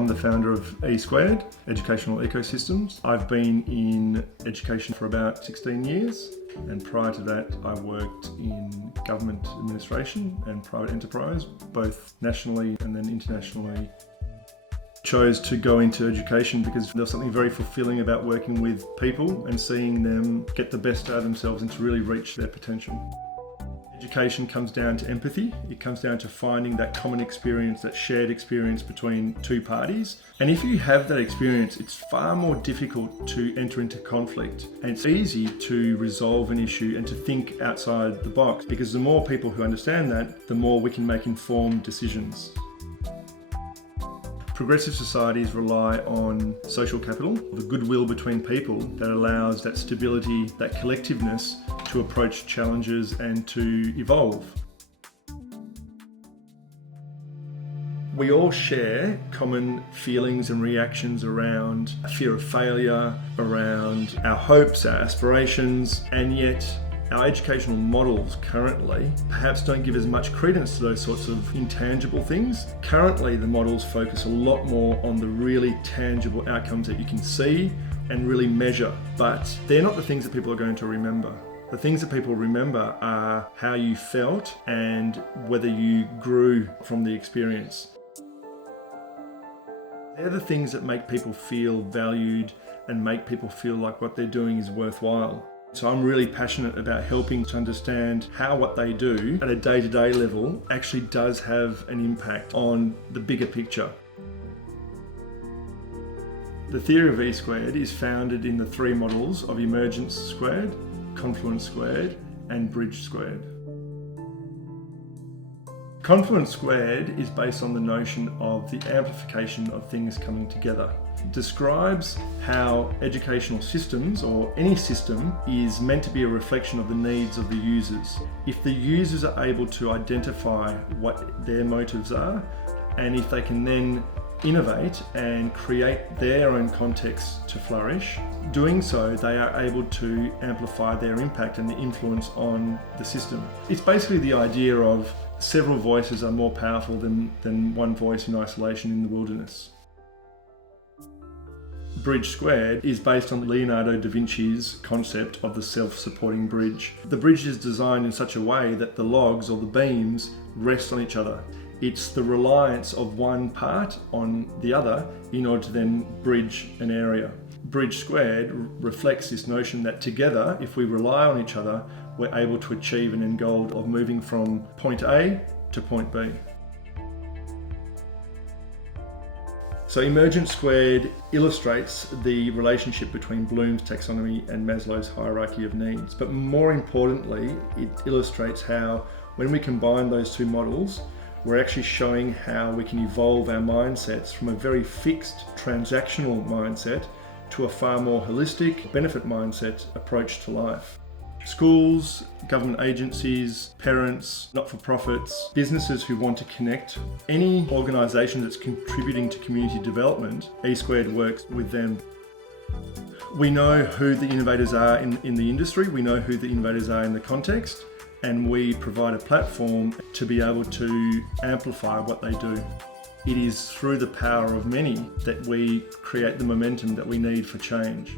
I'm the founder of E Squared, Educational Ecosystems. I've been in education for about 16 years, and prior to that I worked in government administration and private enterprise, both nationally and then internationally. Chose to go into education because there was something very fulfilling about working with people and seeing them get the best out of themselves and to really reach their potential. Education comes down to empathy. It comes down to finding that common experience, that shared experience between two parties. And if you have that experience, it's far more difficult to enter into conflict. And it's easy to resolve an issue and to think outside the box, because the more people who understand that, the more we can make informed decisions. Progressive societies rely on social capital, the goodwill between people that allows that stability, that collectiveness to approach challenges and to evolve. We all share common feelings and reactions around a fear of failure, around our hopes, our aspirations, and yet our educational models currently perhaps don't give as much credence to those sorts of intangible things. Currently, the models focus a lot more on the really tangible outcomes that you can see and really measure, but they're not the things that people are going to remember. The things that people remember are how you felt and whether you grew from the experience. They're the things that make people feel valued and make people feel like what they're doing is worthwhile. So I'm really passionate about helping to understand how what they do at a day-to-day level actually does have an impact on the bigger picture. The theory of E Squared is founded in the three models of emergence squared, confluence squared, and bridge squared. Confluence squared is based on the notion of the amplification of things coming together. It describes how educational systems, or any system, is meant to be a reflection of the needs of the users. If the users are able to identify what their motives are, and if they can then innovate and create their own context to flourish, doing so they are able to amplify their impact and the influence on the system. It's basically the idea of several voices are more powerful than one voice in isolation in the wilderness. Bridge squared is based on Leonardo da Vinci's concept of the self-supporting bridge. The bridge is designed in such a way that the logs or the beams rest on each other. It's the reliance of one part on the other in order to then bridge an area. Bridge squared reflects this notion that together, if we rely on each other, we're able to achieve an end goal of moving from point A to point B. So emergence squared illustrates the relationship between Bloom's taxonomy and Maslow's hierarchy of needs. But more importantly, it illustrates how when we combine those two models, we're actually showing how we can evolve our mindsets from a very fixed transactional mindset to a far more holistic benefit mindset approach to life. Schools, government agencies, parents, not-for-profits, businesses who want to connect, any organisation that's contributing to community development, E Squared works with them. We know who the innovators are in the industry, we know who the innovators are in the context, and we provide a platform to be able to amplify what they do. It is through the power of many that we create the momentum that we need for change.